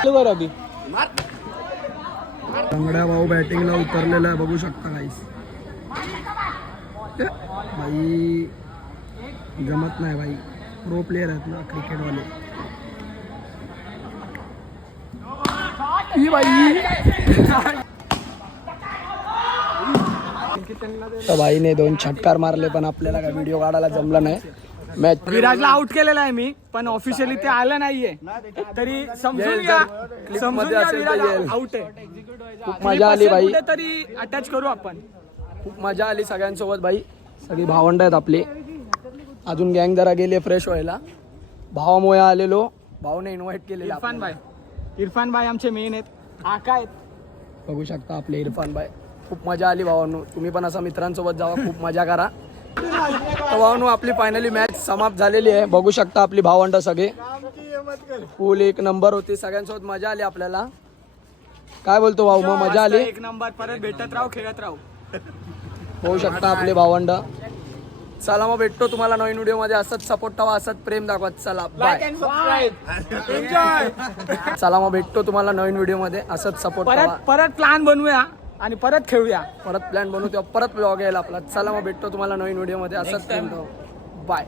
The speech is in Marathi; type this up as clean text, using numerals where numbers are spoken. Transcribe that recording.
अभि लंगड्या भाऊ बॅटिंगला उतरलेला आहे, बघू शकता गाईस. भाई जमत नाही भाई, प्रो प्लेयर आहेत ना क्रिकेटवाले. तर भाईने 2 षटकार मारले, पण आपल्याला काय व्हिडिओ काढायला जमला नाही. मॅच विराजला आउट केलेला आहे मी, पण ऑफिशियली ते आलं नाहीये, तरी समजून घ्या विराज आउट आहे. खूप मजा आली भाई, तरी अटॅच करू आपण. खूप मजा आली सगळ्यांसोबत भाई. सगळी भावंड आहेत आपली. अजून गँग जरा गेली फ्रेश व्हायला. भावामुळे आलेलो, भाऊने इन्व्हाइट केलेला. इरफान भाई आमचे मेन आहेत, आका आहेत. बघू शकता आपले इरफान भाई. खूप मजा आली भावांनो, तुम्ही पण असं मित्रांसोबत जावा, खूप मजा करा. तर भावांनो आपली फायनली मॅच समाप्त झालेली आहे. बघू शकता आपली भावंड सगळे फुल एक नंबर होती. सगळ्यांसोबत मजा आली आपल्याला. काय बोलतो भाऊ, मग मजा आली? एक नंबर. परत भेटत राहू, खेळत राहू. होऊ शकता आपले भावंड. चला मग भेटतो तुम्हाला नवीन व्हिडिओ मध्ये. असंच सपोर्ट हवा, असंच प्रेम दाखवा. चला बाय. चला मग भेटतो तुम्हाला नवीन व्हिडिओ मध्ये. असंच सपोर्ट हवा. परत प्लॅन बनवूया आणि परत खेळूया. परत प्लॅन बनवू तेव्हा परत ब्लॉग यायला आपला. चला मग भेटतो तुम्हाला नवीन व्हिडिओ मध्ये. असंच प्रेम दाखवा. बाय.